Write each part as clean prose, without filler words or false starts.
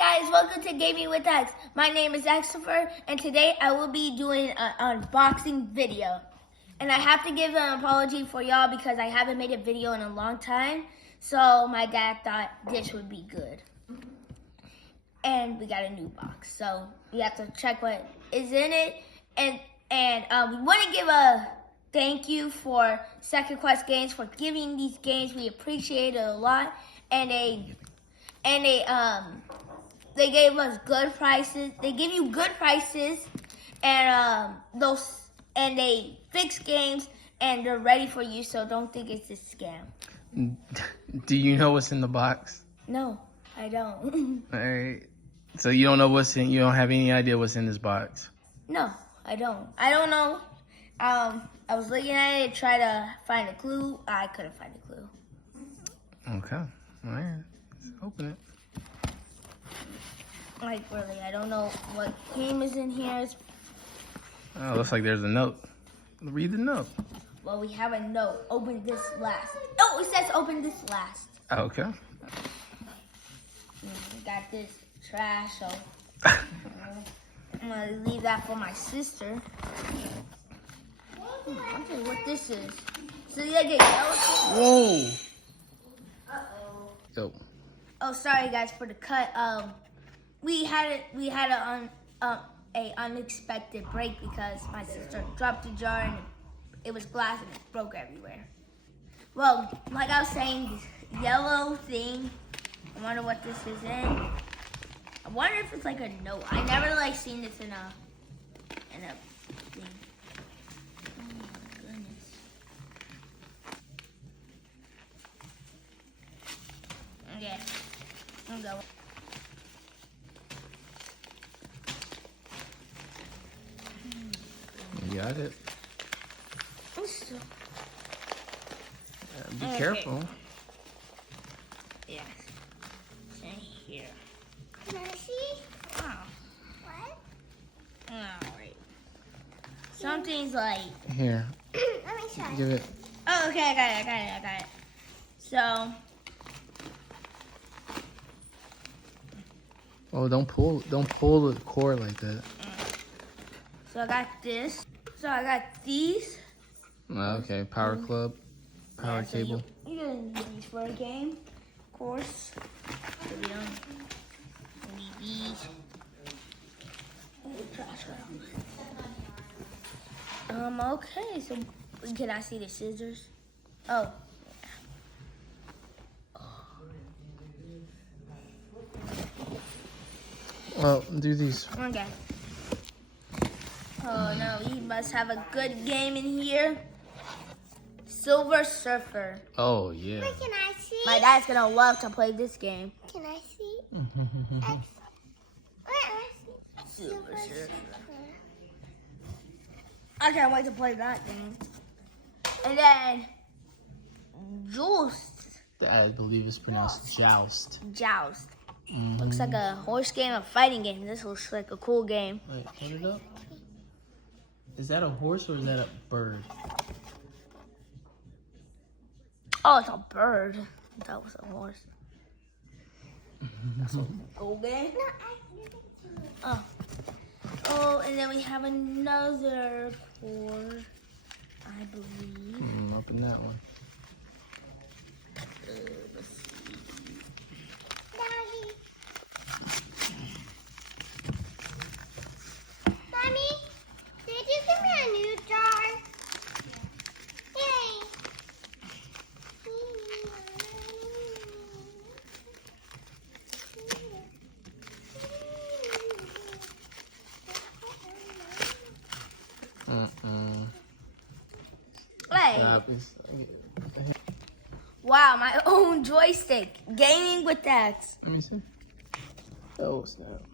guys, welcome to Gaming with X. My name is Xfer, and today I will be doing an unboxing video. And I have to give an apology for y'all because I haven't made a video in a long time. So my dad thought this would be good. And we got a new box, so we have to check what is in it. And we want to give a thank you for Second Quest Games for giving these games. We appreciate it a lot. And they gave us good prices. They give you good prices, and they fix games, and they're ready for you. So don't think it's a scam. Do you know what's in the box? No, I don't. All right. So you don't know what's in. You don't have any idea what's in this box. No, I don't. I don't know. I was looking at it, try to find a clue. I couldn't find a clue. Okay. All right. Let's open it. Like, really, I don't know what game is in here. Oh, looks like there's a note. Read the note. Well, we have a note. Open this last. Oh, it says open this last. Okay. We got this trash, so I'm gonna leave that for my sister. I wonder what this is. So you get yellow. Whoa. Uh-oh. Yo. Oh, sorry guys for the cut. We had a unexpected break because my sister dropped a jar and it was glass and it broke everywhere. Well, like I was saying, this yellow thing. I wonder what this is in. I wonder if it's like a note. I never seen this in a thing. Oh my goodness. Okay, I'm going. You got it. Be Okay. careful. Yes. It's in here. Can I see? Oh. What? Oh, wait. Something's like... Here. Let me try. Give it. Oh, okay, I got it. So... Oh, don't pull the cord like that. So I got this. So I got these. Okay, power club, power Yeah, so cable. You're going to use these for a game, of course. So we don't need these. Oh, trash around. Okay, so can I see the scissors? Oh. Well, do these. Okay. Oh no, he must have a good game in here. Silver Surfer. Oh yeah. Wait, can I see? My dad's gonna love to play this game. Can I see? Wait, I see. Silver Surfer. I can't wait to play that game. And then Joust. I believe it's pronounced joust. Joust. Looks like a horse game, a fighting game. This looks like a cool game. Wait, put it up. Is that a horse or is that a bird? Oh, it's a bird. That was a horse. That's a cool game. No, I give it to you. Oh. Oh, and then we have another cord, I believe. Open that one. Let's see. Daddy. Mommy, did you give me a new jar? Yay. Hey. Wow, my own joystick. Gaming with X. Let me see. Oh snap.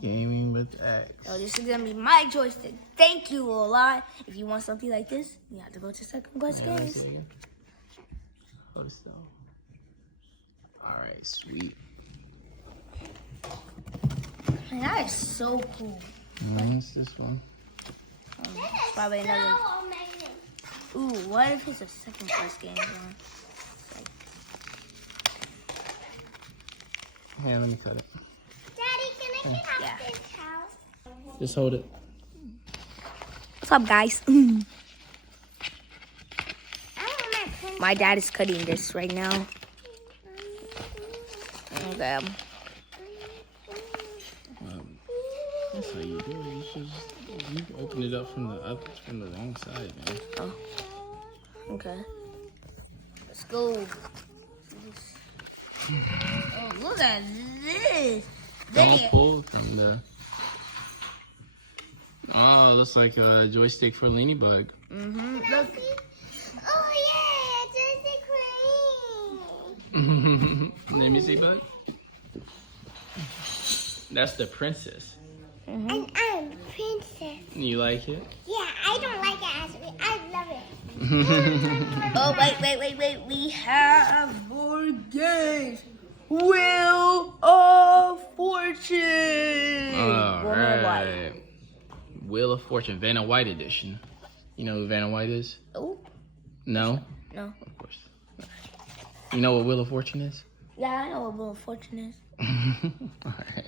Gaming with X. So this is gonna be my joystick. Thank you a lot. If you want something like this, you have to go to Second Quest Let me Games. see again. Hold this down. All right, sweet. Man, that is so cool. What's this one? Probably another. So amazing. Ooh, what if it's a Second Quest Games one? Yeah, let me cut it. Daddy, can I get off Yeah. this house? Just hold it. What's up, guys? I want my princess. My dad is cutting this right now. Okay. That's how you do it. You open it up from the wrong side, man. Okay. Let's go. Oh, look at this. Don't pull from the. Oh, looks like a joystick for Ladybug. Mm-hmm. Can I Look. see? Oh, yeah, just a queen. Let me see, bud. That's the princess. Mm-hmm. And I'm princess. You like it? Yeah, I don't like it, actually. I love it. Oh, wait. We have more games. Wheel of Fortune. All One more white. right. Wheel of Fortune, Vanna White edition. You know who Vanna White is? Oh, No? no. Of course. You know what Wheel of Fortune is? Yeah, I know what Wheel of Fortune is. All right.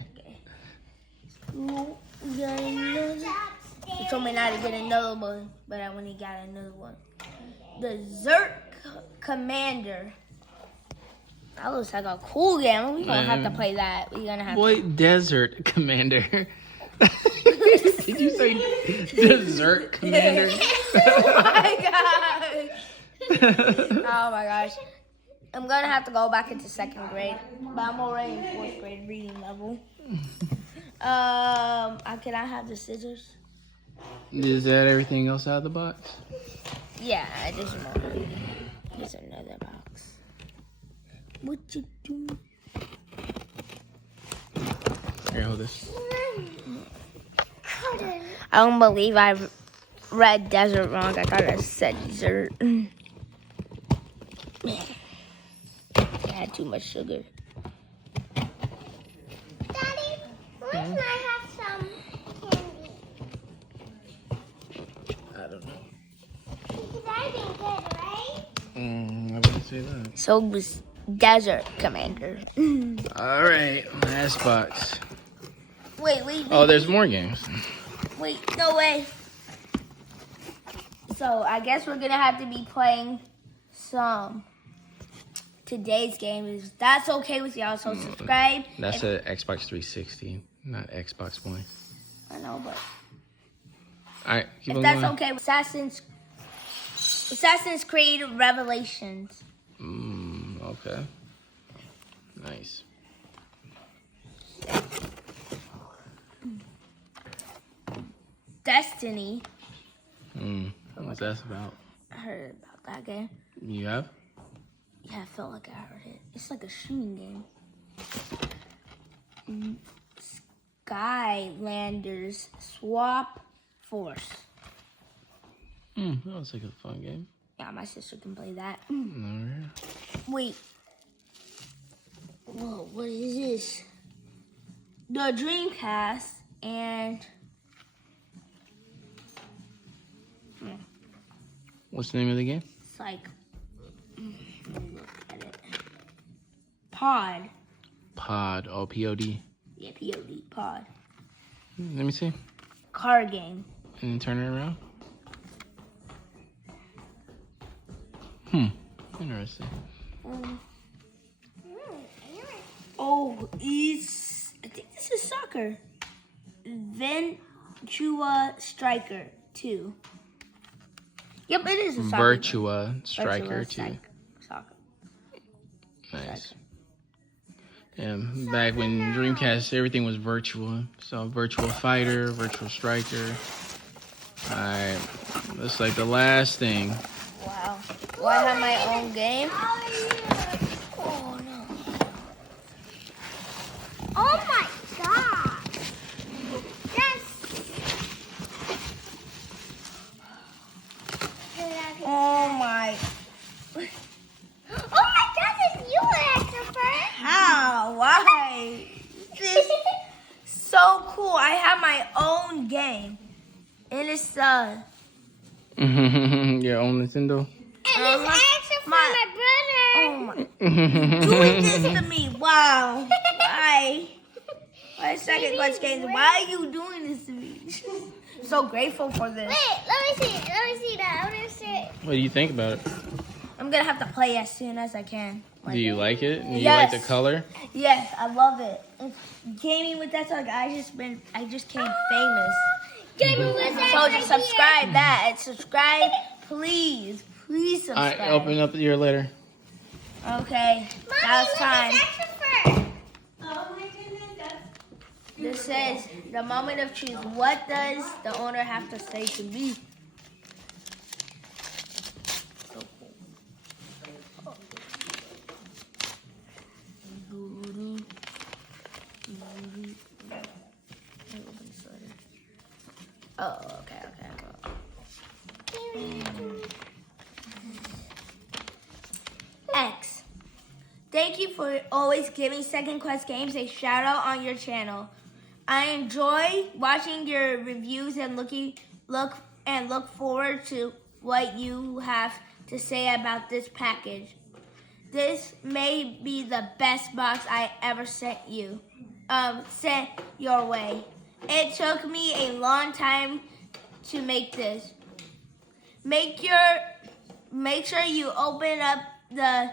Ooh, we got another. He told me not to get another one, but I went and got another one. The Zerk Commander. That looks like a cool game. We're gonna have to play that. We're gonna have Boy, Desert Commander. Did you say Desert Commander? Oh my gosh. Oh my gosh. I'm gonna have to go back into second grade, but I'm already in fourth grade reading level. Can I have the scissors? Is that everything else out of the box? Yeah, there's more. Here's another box. What you do? Here, hold this. I don't believe I read desert wrong. I thought I said dessert. I had too much sugar. Daddy, when can I have some candy? I don't know. Because I've been good, right? I wouldn't say that. So was Desert Commander. All right, last box. Wait. Oh, there's more games. Wait, no way. So I guess we're gonna have to be playing some today's game. If that's okay with y'all, so subscribe. That's a Xbox 360, not Xbox One. I know, but All right, keep if on that's going. okay, Assassin's Creed Revelations. Okay. Nice. Destiny. What's that about? I heard about that game. You have? Yeah, I felt like I heard it. It's like a shooting game. Skylanders Swap Force. That looks like a fun game. Yeah, my sister can play that. All right. Wait. Whoa, what is this? The Dreamcast and What's the name of the game? it's like let me look at it. Pod. Pod. Oh, P-O-D. Yeah, P-O-D. Pod. Let me see. Card game. And then turn it around. Interesting. Oh, I think this is soccer. Ventura Striker 2. Yep, it is a soccer. Virtua Striker 2. Soccer. Nice. Yeah, back when Dreamcast, everything was virtual. So Virtua Fighter, Virtua Striker. Alright, looks like the last thing. Wow. Well, I have my own game. Oh, no. Oh, my God. That's... Oh my. Oh, my God, it's you, Christopher. How? Why? This is so cool. I have my own game. And it's Your own Nintendo? And it's actually for my brother. oh my. Doing this to me. Wow. Why? Second Quest Games, why are you doing this to me? So grateful for this. Wait, let me see it. Let me see that. I want to see it. What do you think about it? I'm gonna have to play as soon as I can. Do you like it? Do you Yes. like the color? Yes, I love it. Gaming with that, I just became famous. Gaming with that. So just subscribe that and subscribe, please All right, subscribe. open up your letter. Okay, Mommy, now it's look time. at Extra This says the moment of truth. What does the owner have to say to me? So cool. Oh, okay. X. Thank you for always giving Second Quest Games a shout out on your channel. I enjoy watching your reviews and look forward to what you have to say about this package. This may be the best box I ever sent your way. It took me a long time to make this. Make sure you open up the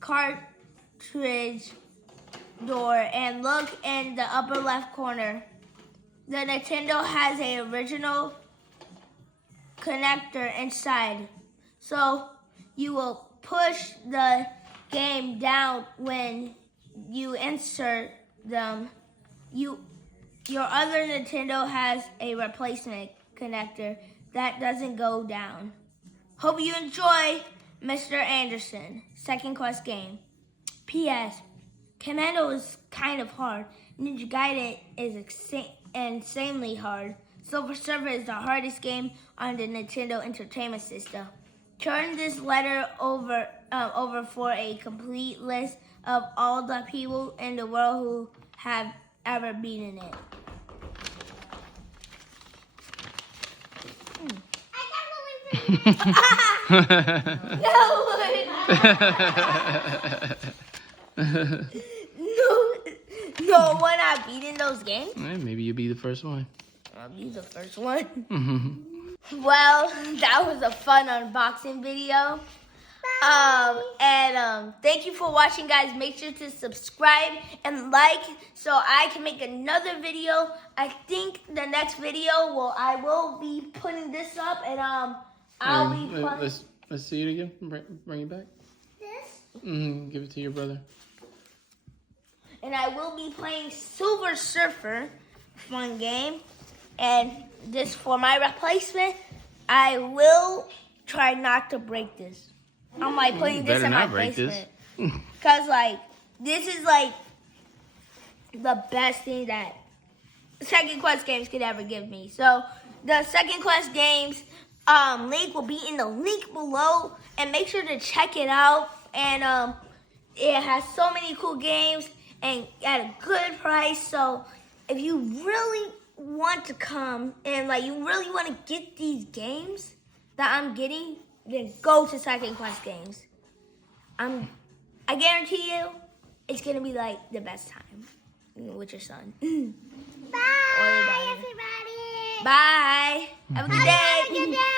cartridge door and look in the upper left corner. The Nintendo has an original connector inside, so you will push the game down when you insert them. Your other Nintendo has a replacement connector that doesn't go down. Hope you enjoy, Mr. Anderson. Second Quest game. P.S. Commando is kind of hard. Ninja Gaiden is insanely hard. Silver Surfer is the hardest game on the Nintendo Entertainment System. Turn this letter over for a complete list of all the people in the world who have ever beaten it. No one have beaten those games. Maybe you'll be the first one. I'll be the first one. Well, that was a fun unboxing video. Thank you for watching, guys. Make sure to subscribe and like so I can make another video. I think the next video I will be putting this up and I'll be Let's see it again. Bring it back. This? Give it to your brother. And I will be playing Silver Surfer, fun game. And this for my replacement, I will try not to break this. I'm like putting this in my basement. Cause like this is like the best thing that Second Quest Games could ever give me. So the Second Quest Games link will be in the link below, and make sure to check it out. And it has so many cool games and at a good price. So if you really want to come and like you really want to get these games that I'm getting, then go to Second Quest Games. I guarantee you, it's gonna be like the best time with your son. Bye, everybody. Bye. Have a good day. Have a good day.